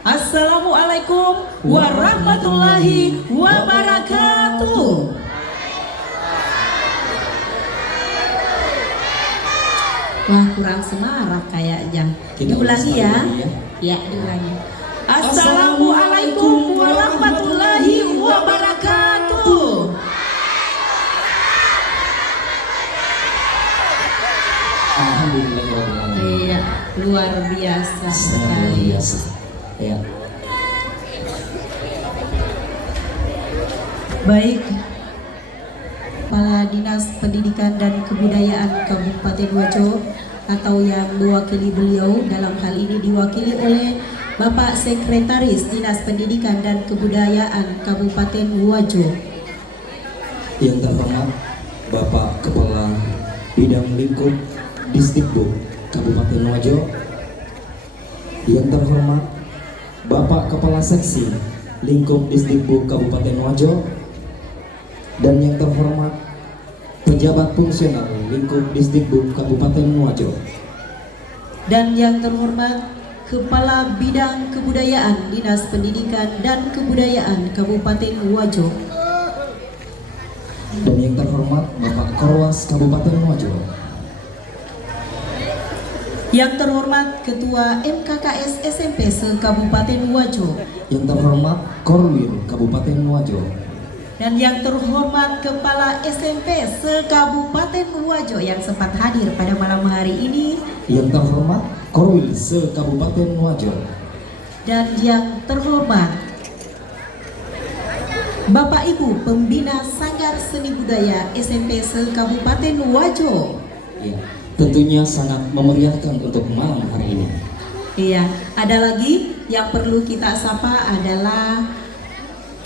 Assalamualaikum warahmatullahi wabarakatuh. Wah, kurang semarak kayaknya. Diulangi ya. Ya, diulangi. Assalamualaikum warahmatullahi wabarakatuh. Alhamdulillah. Iya, luar biasa sekali. Ya. Baik, Kepala Dinas Pendidikan dan Kebudayaan Kabupaten Wajo atau yang mewakili beliau dalam hal ini diwakili oleh Bapak Sekretaris Dinas Pendidikan dan Kebudayaan Kabupaten Wajo. Yang terhormat Bapak Kepala Bidang Lingkup Disdikbud Kabupaten Wajo. Yang terhormat Bapak Kepala Seksi Lingkup Disdikbud Kabupaten Wajo. Dan yang terhormat pejabat fungsional Lingkup Disdikbud Kabupaten Wajo. Dan yang terhormat Kepala Bidang Kebudayaan Dinas Pendidikan dan Kebudayaan Kabupaten Wajo. Dan yang terhormat Bapak Korwas Kabupaten Wajo. Yang terhormat Ketua MKKS SMP se-Kabupaten Wajo. Yang terhormat Korwil Kabupaten Wajo. Dan yang terhormat Kepala SMP se-Kabupaten Wajo yang sempat hadir pada malam hari ini. Yang terhormat Korwil se-Kabupaten Wajo. Dan yang terhormat Bapak Ibu Pembina Sanggar Seni Budaya SMP se-Kabupaten Wajo. Ya, tentunya sangat memeriahkan untuk malam hari ini. Iya, ada lagi yang perlu kita sapa adalah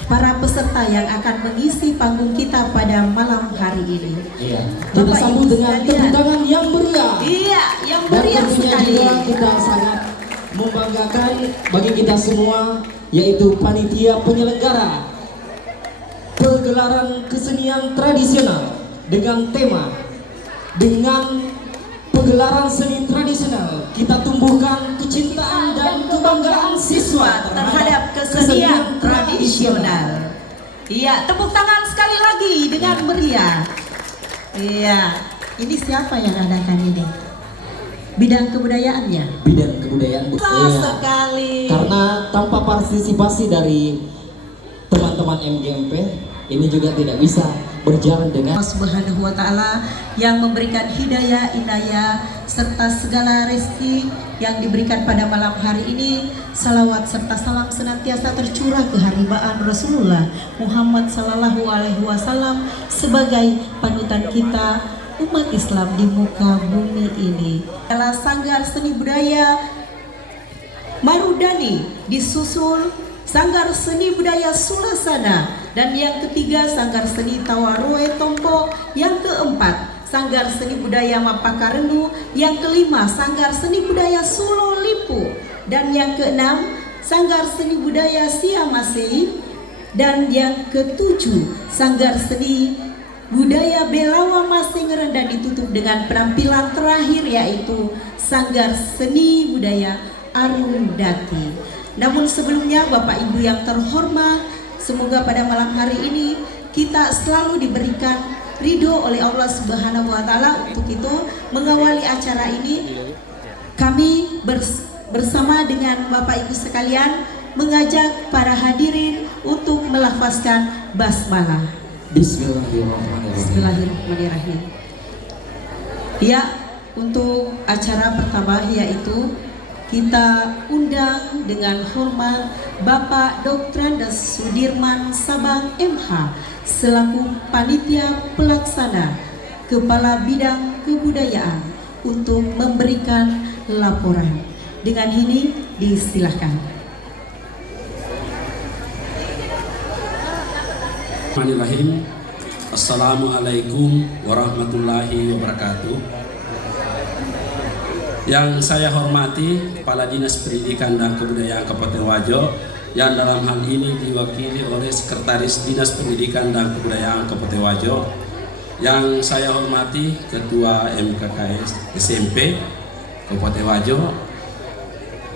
para peserta yang akan mengisi panggung kita pada malam hari ini. Iya, kita sambut dengan tepuk tangan yang meriah. Iya, yang Dan meriah tentunya sekali. juga kita sangat membanggakan bagi kita semua, yaitu panitia penyelenggara pergelaran kesenian tradisional dengan tema pegelaran seni tradisional, kita tumbuhkan kecintaan dan kebanggaan siswa terhadap kesenian tradisional. Iya, tepuk tangan sekali lagi dengan meriah. Iya, ini siapa yang adakan ini? Bidang kebudayaannya. Bidang kebudayaan. Iya. Sekali. Karena tanpa partisipasi dari teman-teman MGMP, ini juga tidak bisa berjalan dengan Allah Subhanahu wa Ta'ala yang memberikan hidayah, inayah serta segala rezeki yang diberikan pada malam hari ini. Salawat serta salam senantiasa tercurah ke haribaan Rasulullah Muhammad Sallallahu Alaihi Wasallam sebagai panutan kita umat Islam di muka bumi ini. Adalah Sanggar Seni Budaya Marudani, disusul Sanggar Seni Budaya Sulasana, dan yang ketiga Sanggar Seni Tawaroe Tompo, yang keempat Sanggar Seni Budaya Mapakarendu, yang kelima Sanggar Seni Budaya Sulo Lipu, dan yang keenam Sanggar Seni Budaya Siamasei, dan yang ketujuh Sanggar Seni Budaya Belawa Masengeren, dan ditutup dengan penampilan terakhir yaitu Sanggar Seni Budaya Arundati. Namun sebelumnya Bapak Ibu yang terhormat, semoga pada malam hari ini kita selalu diberikan ridho oleh Allah Subhanahu wa Ta'ala. Untuk itu mengawali acara ini kami bersama dengan Bapak Ibu sekalian mengajak para hadirin untuk melafazkan basmalah. Bismillahirrahmanirrahim. Bismillahirrahmanirrahim. Ya, untuk acara pertama yaitu kita undang dengan hormat Bapak Dr. Andes Sudirman Sabang MH selaku Panitia Pelaksana Kepala Bidang Kebudayaan untuk memberikan laporan. Dengan ini disilahkan. Bismillahirrahmanirrahim. Assalamualaikum warahmatullahi wabarakatuh. Yang saya hormati Kepala Dinas Pendidikan dan Kebudayaan Kabupaten Wajo, yang dalam hal ini diwakili oleh Sekretaris Dinas Pendidikan dan Kebudayaan Kabupaten Wajo. Yang saya hormati Ketua MKKS SMP Kabupaten Wajo,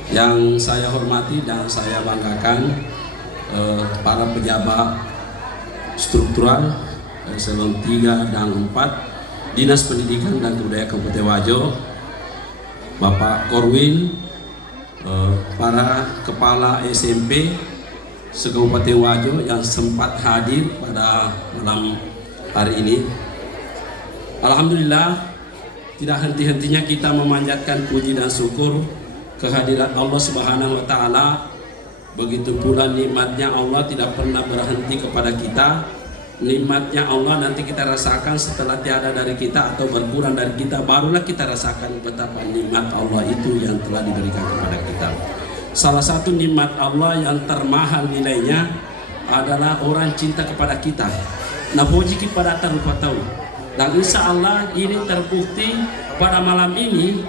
Yang saya hormati dan saya banggakan para pejabat struktural eselon 3 dan 4 Dinas Pendidikan dan Kebudayaan Kabupaten Wajo, Bapak Korwin, para kepala SMP se-Kabupaten Wajo yang sempat hadir pada malam hari ini. Alhamdulillah, tidak henti-hentinya kita memanjatkan puji dan syukur kehadiran Allah Subhanahu wa Ta'ala. Begitu pula nikmatnya Allah tidak pernah berhenti kepada kita. Nikmatnya Allah nanti kita rasakan setelah tiada dari kita atau berkurang dari kita, barulah kita rasakan betapa nikmat Allah itu yang telah diberikan kepada kita. Salah satu nikmat Allah yang termahal nilainya adalah orang cinta kepada kita. Nah, puji kepada tanpa tahu. Dan insya Allah ini terbukti pada malam ini.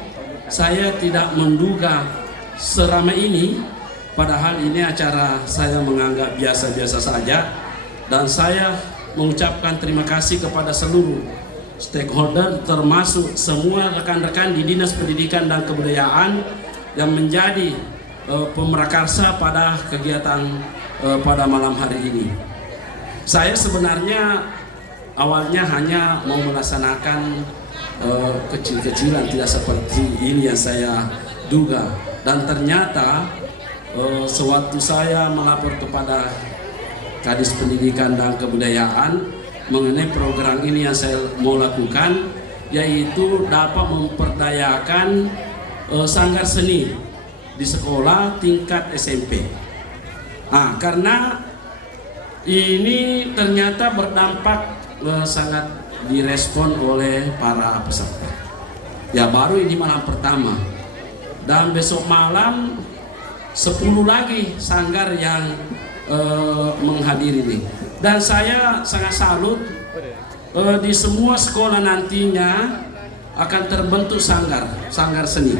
Saya tidak menduga seramai ini, padahal ini acara saya menganggap biasa-biasa saja. Dan saya mengucapkan terima kasih kepada seluruh stakeholder, termasuk semua rekan-rekan di Dinas Pendidikan dan Kebudayaan yang menjadi pemrakarsa pada kegiatan pada malam hari ini. Saya sebenarnya awalnya hanya mau melaksanakan kecil-kecilan, tidak seperti ini yang saya duga. Dan ternyata sewaktu saya melapor kepada Kadis Pendidikan dan Kebudayaan mengenai program ini yang saya mau lakukan, yaitu dapat memperdayakan sanggar seni di sekolah tingkat SMP. Karena ini ternyata berdampak sangat direspon oleh para peserta. Ya, baru ini malam pertama, dan besok malam 10 lagi sanggar yang menghadiri ini. Dan saya sangat salut di semua sekolah nantinya akan terbentuk sanggar seni.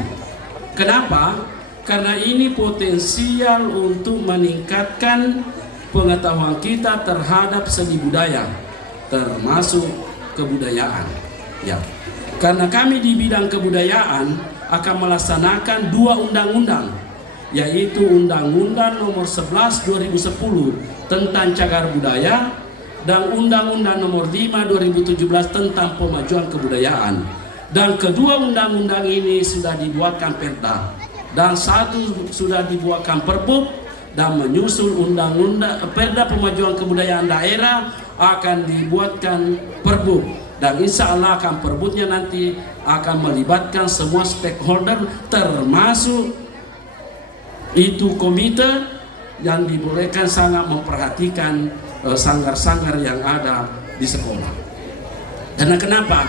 Kenapa? Karena ini potensial untuk meningkatkan pengetahuan kita terhadap seni budaya, termasuk kebudayaan. Ya, karena kami di bidang kebudayaan akan melaksanakan 2 undang-undang, yaitu Undang-Undang Nomor 11 2010 tentang Cagar Budaya dan Undang-Undang Nomor 5 2017 tentang Pemajuan Kebudayaan. Dan kedua undang-undang ini sudah dibuatkan Perda, dan satu sudah dibuatkan Perbuk, dan menyusul Undang-Undang Perda Pemajuan Kebudayaan Daerah akan dibuatkan Perbuk. Dan insya Allah akan Perbuknya nanti akan melibatkan semua stakeholder, termasuk itu komite yang dibolehkan sangat memperhatikan sanggar-sanggar yang ada di sekolah. Karena kenapa?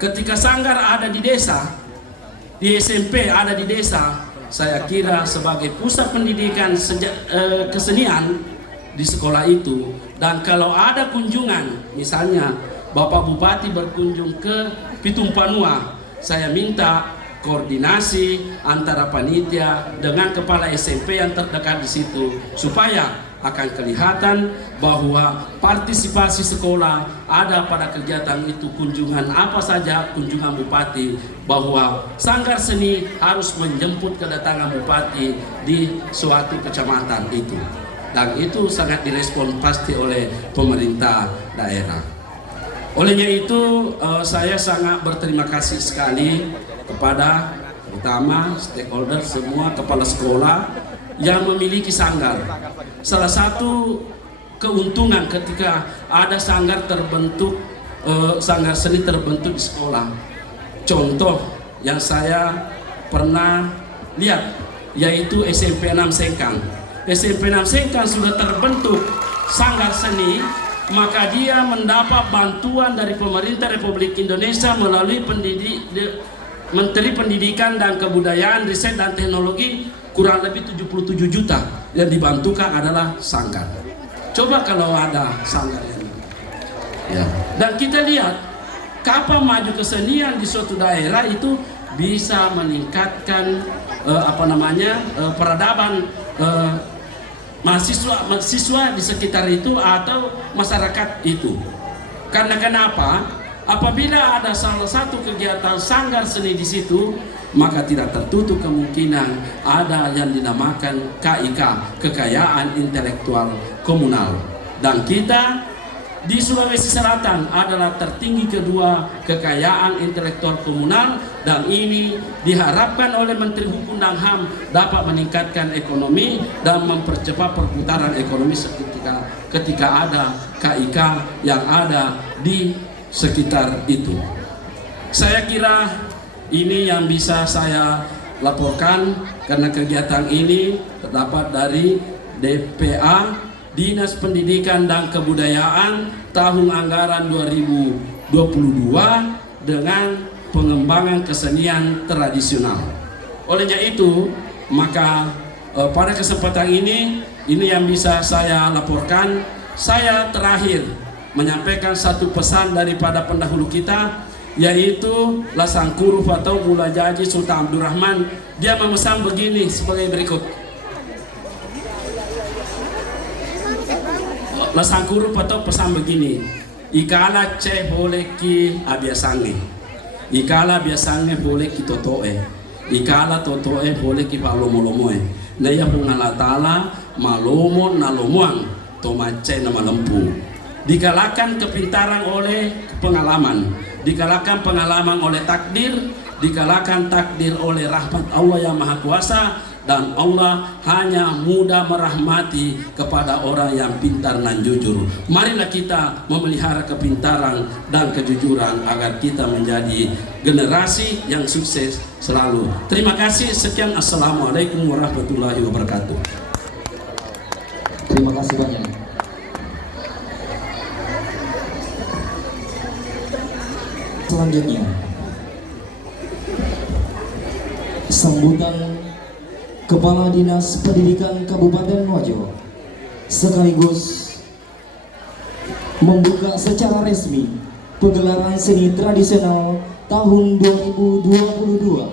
Ketika sanggar ada di desa, di SMP ada di desa, saya kira sebagai pusat pendidikan kesenian di sekolah itu. Dan kalau ada kunjungan, misalnya Bapak Bupati berkunjung ke Pitung Panua, saya minta koordinasi antara panitia dengan kepala SMP yang terdekat di situ, supaya akan kelihatan bahwa partisipasi sekolah ada pada kegiatan itu. Kunjungan apa saja, kunjungan bupati, bahwa sanggar seni harus menjemput kedatangan bupati di suatu kecamatan itu, dan itu sangat direspon pasti oleh pemerintah daerah. Olehnya itu saya sangat berterima kasih sekali kepada pertama stakeholder, semua kepala sekolah yang memiliki sanggar. Salah satu keuntungan ketika ada sanggar terbentuk, sanggar seni terbentuk di sekolah, contoh yang saya pernah lihat yaitu SMP 6 Sengkang. SMP 6 Sengkang sudah terbentuk sanggar seni, maka dia mendapat bantuan dari pemerintah Republik Indonesia melalui Menteri Pendidikan dan Kebudayaan, Riset dan Teknologi, kurang lebih 77 juta. Yang dibantukan adalah sanggar. Coba kalau ada sanggar yang ya. Dan kita lihat kapan maju kesenian di suatu daerah itu bisa meningkatkan peradaban mahasiswa di sekitar itu atau masyarakat itu. Karena kenapa? Apabila ada salah satu kegiatan sanggar seni di situ, maka tidak tertutup kemungkinan ada yang dinamakan KIK, kekayaan intelektual komunal. Dan kita di Sulawesi Selatan adalah tertinggi kedua kekayaan intelektual komunal, dan ini diharapkan oleh Menteri Hukum dan HAM dapat meningkatkan ekonomi dan mempercepat perputaran ekonomi ketika ada KIK yang ada di sekitar itu. Saya kira ini yang bisa saya laporkan, karena kegiatan ini terdapat dari DPA Dinas Pendidikan dan Kebudayaan tahun anggaran 2022 dengan pengembangan kesenian tradisional. Olehnya itu, maka pada kesempatan ini yang bisa saya laporkan. Saya terakhir menyampaikan satu pesan daripada pendahulu kita, yaitu Lasangkuruf atau Mula Jaji Sultan Abdul Rahman. Dia memesan begini sebagai berikut. Lasangkuruf atau pesan begini: ikala ce boleh ki abiasange, ikala biasange boleh ki totoe, ikala totoe boleh ki palomolomoe. Naya hungala tala malomo nalomuang tomace nama lempu. Dikalahkan kepintaran oleh pengalaman, dikalahkan pengalaman oleh takdir, dikalahkan takdir oleh rahmat Allah yang Maha Kuasa. Dan Allah hanya mudah merahmati kepada orang yang pintar dan jujur. Marilah kita memelihara kepintaran dan kejujuran agar kita menjadi generasi yang sukses selalu. Terima kasih. Sekian. Assalamualaikum warahmatullahi wabarakatuh. Terima kasih banyak. Selanjutnya, sambutan Kepala Dinas Pendidikan Kabupaten Wajo sekaligus membuka secara resmi pegelaran seni tradisional tahun 2022.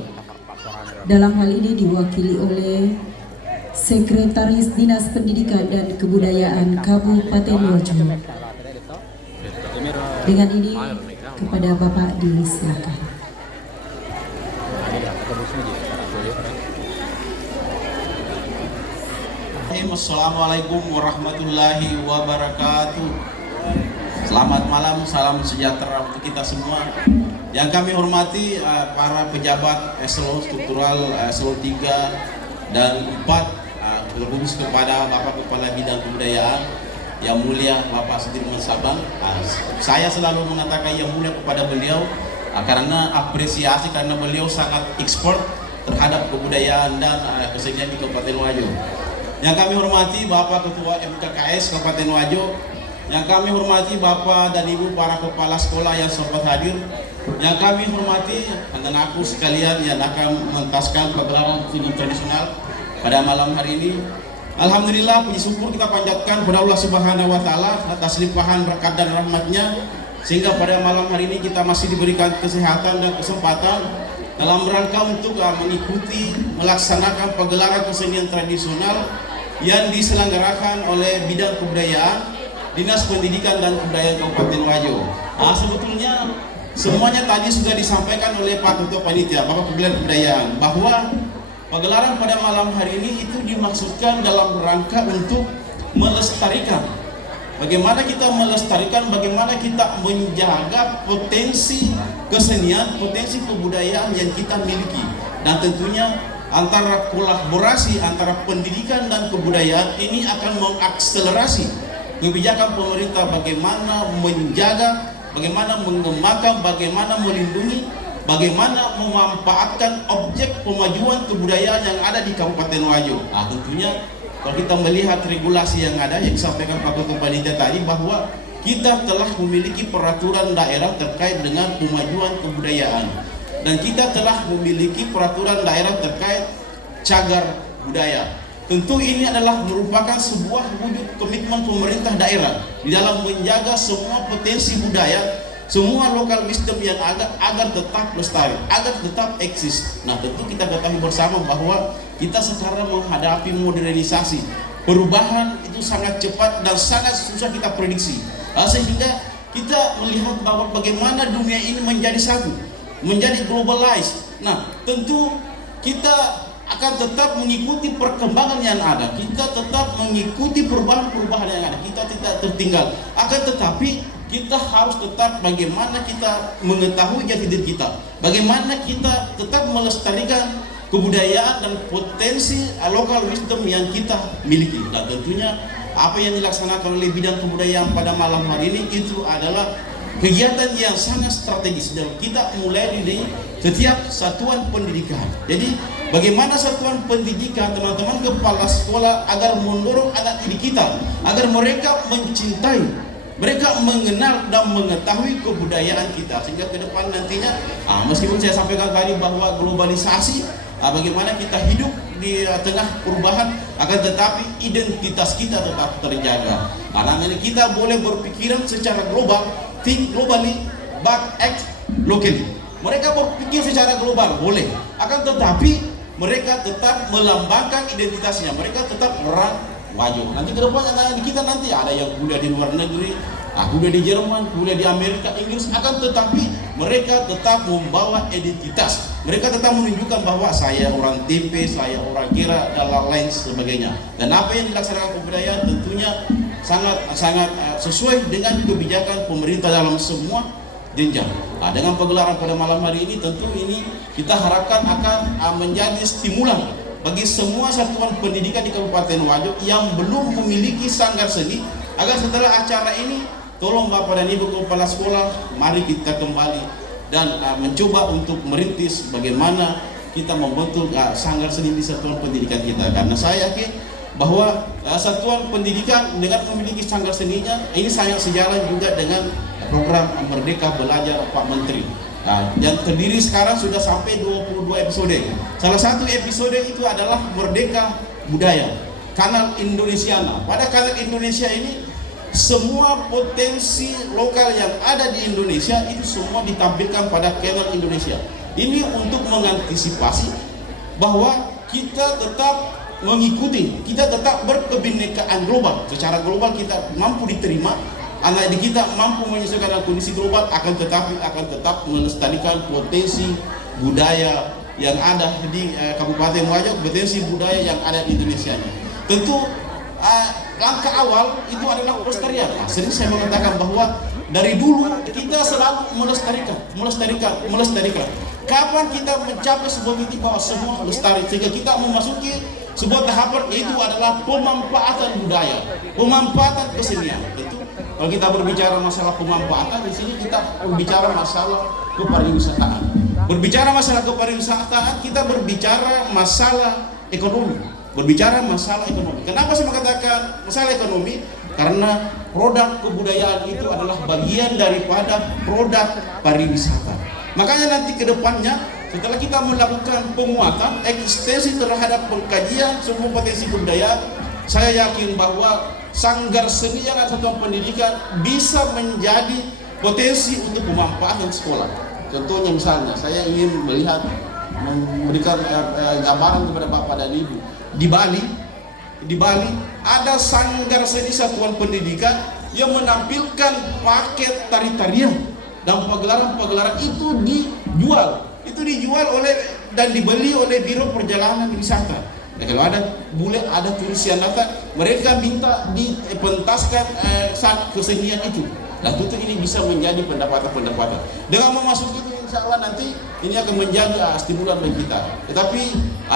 Dalam hal ini diwakili oleh Sekretaris Dinas Pendidikan dan Kebudayaan Kabupaten Wajo. Dengan ini kepada Bapak disilakan. Assalamualaikum warahmatullahi wabarakatuh. Selamat malam, salam sejahtera untuk kita semua. Yang kami hormati para pejabat eselon struktural eselon 3 dan 4, terkhusus kepada Bapak Kepala Bidang Kebudayaan yang mulia Bapak Sudirman Sabang. Saya selalu mengatakan yang mulia kepada beliau karena apresiasi, karena beliau sangat ekspor terhadap kebudayaan dan kesenian di Kabupaten Wajo. Yang kami hormati Bapak Ketua MKKS Kabupaten Wajo, yang kami hormati Bapak dan Ibu para kepala sekolah yang sempat hadir, yang kami hormati anak-anakku sekalian yang akan mengentaskan pegelaran seni tradisional pada malam hari ini. Alhamdulillah, puji syukur kita panjatkan kepada Allah Subhanahu wa Ta'ala atas limpahan berkat dan rahmatnya, sehingga pada malam hari ini kita masih diberikan kesehatan dan kesempatan dalam rangka untuk mengikuti melaksanakan pegelaran kesenian tradisional yang diselenggarakan oleh Bidang Kebudayaan Dinas Pendidikan dan Kebudayaan Kabupaten Wajo. Sebetulnya semuanya tadi sudah disampaikan oleh Pak Ketua Panitia, Bapak Pemilihan Kebudayaan, bahwa pegelaran pada malam hari ini itu dimaksudkan dalam rangka untuk melestarikan. Bagaimana kita melestarikan, bagaimana kita menjaga potensi kesenian, potensi kebudayaan yang kita miliki. Dan tentunya antara kolaborasi antara pendidikan dan kebudayaan ini akan mengakselerasi kebijakan pemerintah bagaimana menjaga, bagaimana mengembangkan, bagaimana melindungi, bagaimana memanfaatkan objek pemajuan kebudayaan yang ada di Kabupaten Wajo. Tentunya kalau kita melihat regulasi yang ada yang disampaikan Pak Ketua Panitia tadi, bahwa kita telah memiliki peraturan daerah terkait dengan pemajuan kebudayaan, dan kita telah memiliki peraturan daerah terkait cagar budaya. Tentu ini adalah merupakan sebuah wujud komitmen pemerintah daerah di dalam menjaga semua potensi budaya, semua lokal wisdom yang ada agar tetap lestari, agar tetap eksis. Nah, tentu kita ketahui bersama bahwa kita sekarang menghadapi modernisasi. Perubahan itu sangat cepat dan sangat susah kita prediksi. Sehingga kita melihat bahwa bagaimana dunia ini menjadi satu. menjadi globalized. Nah, tentu kita akan tetap mengikuti perkembangan yang ada. Kita tetap mengikuti perubahan-perubahan yang ada. Kita tidak tertinggal. Akan tetapi kita harus tetap bagaimana kita mengetahui jati diri kita. Bagaimana kita tetap melestarikan kebudayaan dan potensi local wisdom yang kita miliki. Dan tentunya apa yang dilaksanakan oleh bidang kebudayaan pada malam hari ini itu adalah kegiatan yang sangat strategis dan kita mulai dari setiap satuan pendidikan. Jadi bagaimana satuan pendidikan, teman-teman kepala sekolah agar mendorong anak didik kita agar mereka mencintai, mereka mengenal dan mengetahui kebudayaan kita sehingga ke depan nantinya meskipun saya sampaikan tadi bahwa globalisasi bagaimana kita hidup di tengah perubahan akan tetapi identitas kita tetap terjaga. Karena ini kita boleh berpikiran secara global, think globally but act locally. Mereka berpikir secara global boleh, akan tetapi mereka tetap melambangkan identitasnya. Mereka tetap orang Wajo. Nanti ke depan anak kita nanti ada yang kuliah di luar negeri, kuliah di Jerman, kuliah di Amerika, Inggris, akan tetapi mereka tetap membawa identitas. Mereka tetap menunjukkan bahwa saya orang Tempe, saya orang Kira, dan lain sebagainya. Dan apa yang dilaksanakan kebudayaan tentunya sangat sesuai dengan kebijakan pemerintah dalam semua jenjang. Dengan pegelaran pada malam hari ini tentu ini kita harapkan akan menjadi stimulan bagi semua satuan pendidikan di Kabupaten Wajo yang belum memiliki sanggar seni agar setelah acara ini tolong Bapak dan Ibu kepala sekolah mari kita kembali dan mencoba untuk merintis bagaimana kita membentuk sanggar seni di satuan pendidikan kita, karena saya yakin bahwa satuan pendidikan dengan memiliki sanggar seninya ini sangat sejalan juga dengan program Merdeka Belajar Pak Menteri. Yang terdiri sekarang sudah sampai 22 episode. Salah satu episode itu adalah Merdeka Budaya, Kanal Indonesiana. Pada Kanal Indonesia ini semua potensi lokal yang ada di Indonesia itu semua ditampilkan pada Kanal Indonesia. Ini untuk mengantisipasi bahwa kita tetap mengikuti, kita tetap berkebinekaan global. Secara global kita mampu diterima, anak didik kita mampu menyesuaikan dengan kondisi global, akan tetap melestarikan potensi budaya yang ada di Kabupaten Wajo, potensi budaya yang ada di Indonesia. Tentu langkah awal itu adalah pelestarian. Sering saya mengatakan bahwa dari dulu kita selalu melestarikan. Kapan kita mencapai sebuah titik bahwa semua lestari sehingga kita memasuki sebuah tahapan yaitu adalah pemanfaatan budaya, pemanfaatan kesenian. Tentu kalau kita berbicara masalah pemanfaatan di sini kita berbicara masalah kepariwisataan. Berbicara masalah kepariwisataan kita berbicara masalah ekonomi. Berbicara masalah ekonomi. Kenapa saya mengatakan masalah ekonomi? Karena produk kebudayaan itu adalah bagian daripada produk pariwisata. Makanya nanti ke depannya setelah kita melakukan penguatan ekstensi terhadap pengkajian semua potensi kebudayaan, saya yakin bahwa sanggar seni yang ada satuan pendidikan bisa menjadi potensi untuk pemanfaatan sekolah. Contohnya misalnya saya ingin melihat memberikan gambaran kepada Bapak dan Ibu. Di Bali ada sanggar seni satuan pendidikan yang menampilkan paket tari-tarian dan pagelaran-pagelaran itu dijual oleh dan dibeli oleh Biro Perjalanan Wisata. Nah, kalau ada bule, ada turis yang datang, mereka minta dipentaskan kesenian itu. Dan tentu ini bisa menjadi pendapatan. Dengan memasuki itu insya Allah nanti ini akan menjadi stimulan bagi kita. Tetapi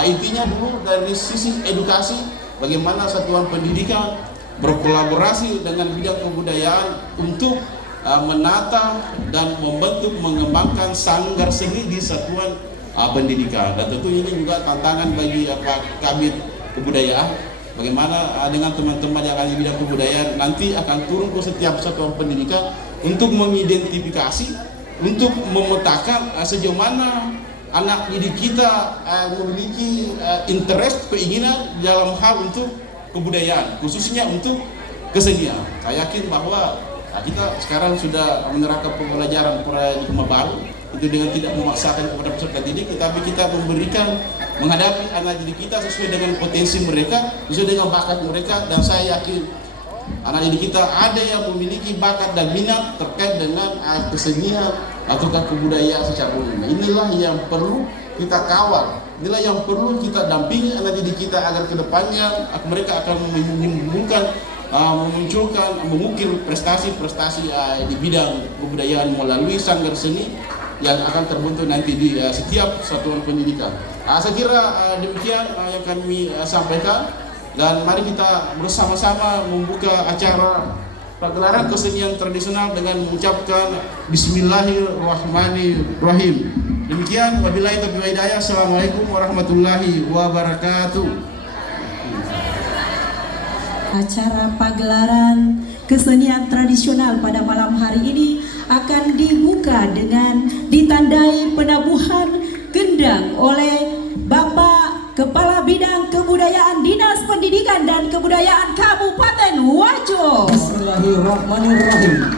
intinya dulu dari sisi edukasi, bagaimana satuan pendidikan berkolaborasi dengan bidang kebudayaan untuk menata dan membentuk mengembangkan sanggar seni di satuan pendidikan. Dan tentu ini juga tantangan bagi Kabid Kebudayaan. Bagaimana dengan teman-teman yang ada di bidang kebudayaan nanti akan turun ke setiap satuan pendidikan untuk mengidentifikasi, untuk memetakan sejauh mana anak didik kita memiliki interest, keinginan dalam hal untuk kebudayaan, khususnya untuk kesenian. Saya yakin bahwa kita sekarang sudah menerapkan pembelajaran paradigma baru itu dengan tidak memaksakan kepada peserta didik, tetapi kita memberikan menghadapi anak didik kita sesuai dengan potensi mereka, sesuai dengan bakat mereka, dan saya yakin anak didik kita ada yang memiliki bakat dan minat terkait dengan kesenian ataukah kebudayaan secara umum. Inilah yang perlu kita kawal, inilah yang perlu kita dampingi anak didik kita agar kedepannya mereka akan menimbulkan, memunculkan, mengukir prestasi-prestasi di bidang kebudayaan melalui sanggar seni yang akan terbentuk nanti di setiap satuan pendidikan. Saya kira demikian yang kami sampaikan, dan mari kita bersama-sama membuka acara pagelaran kesenian tradisional dengan mengucapkan Bismillahirrahmanirrahim. Demikian, wabillahi taufiq wal hidayah. Assalamualaikum warahmatullahi wabarakatuh. Acara pagelaran kesenian tradisional pada malam hari ini akan dibuka dengan ditandai penabuhan gendang oleh Bapak Kepala Bidang Kebudayaan Dinas Pendidikan dan Kebudayaan Kabupaten Wajo. Bismillahirrahmanirrahim.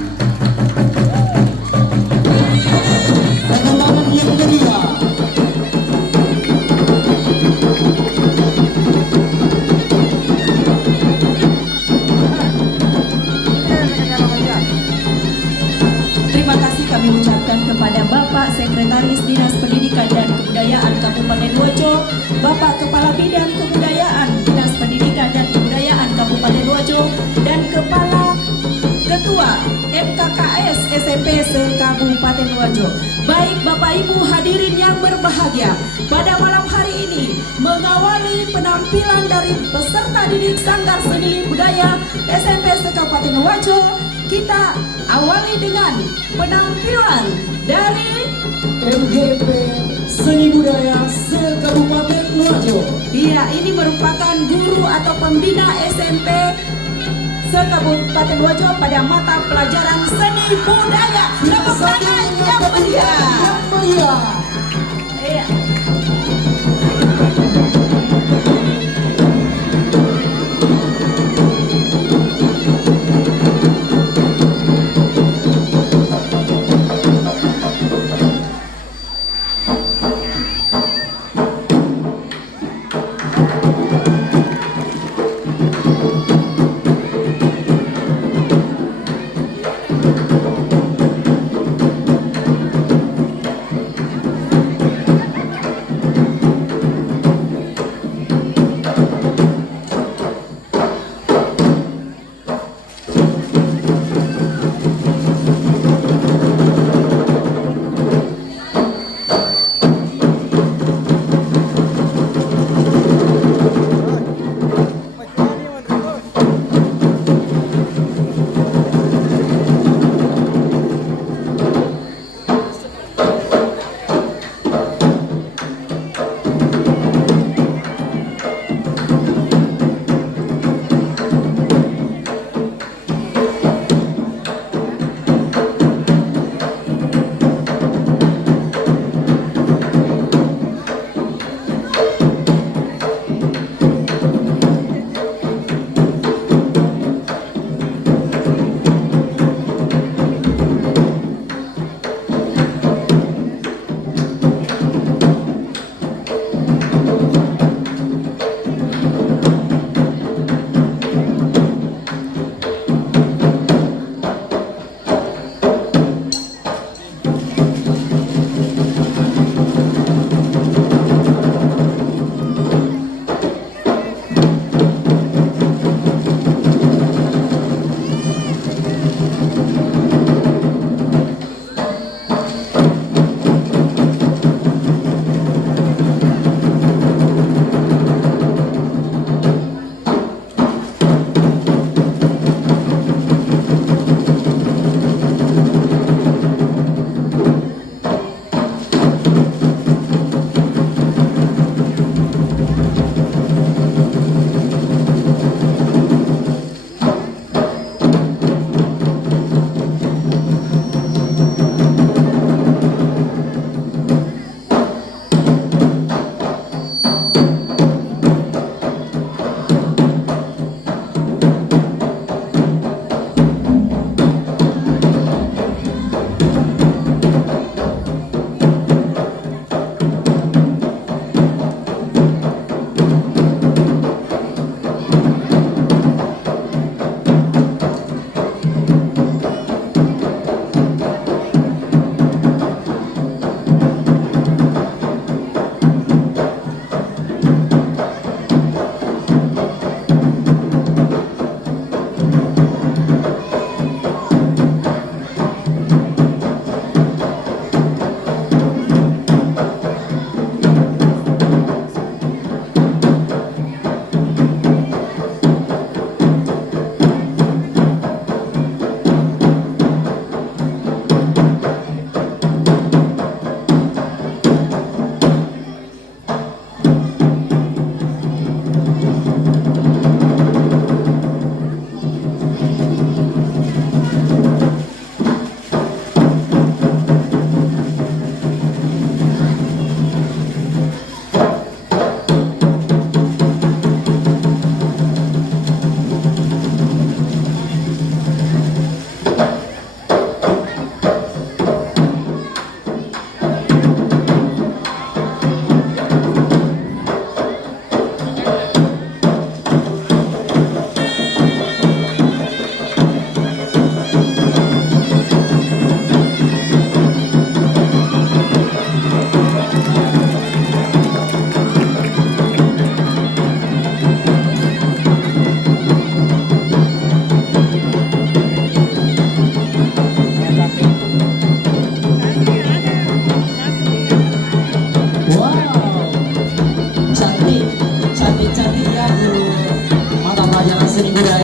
Tangan yang kedua. Terima kasih kami ucapkan kepada Bapak Sekretaris Dinas Pendidikan dan Kebudayaan Kabupaten Wajo, Bapak Kepala Bidang Kebudayaan Dinas Pendidikan dan Kebudayaan Kabupaten Wajo, dan Kepala Ketua MKKS SMP se-Kabupaten Wajo. Baik Bapak Ibu hadirin yang berbahagia, pada malam hari ini mengawali penampilan dari peserta didik Sanggar Seni Budaya SMP se-Kabupaten Wajo, kita awali dengan penampilan dari MGP Seni Budaya se-Kabupaten Wajo. Iya, ini merupakan guru atau pembina SMP se-Kabupaten Wajo pada mata pelajaran seni budaya. Tepuk tangan yang meriah. Iya. Wow, cantik, cantik, cantik ya guru mata pelajaran seni budaya.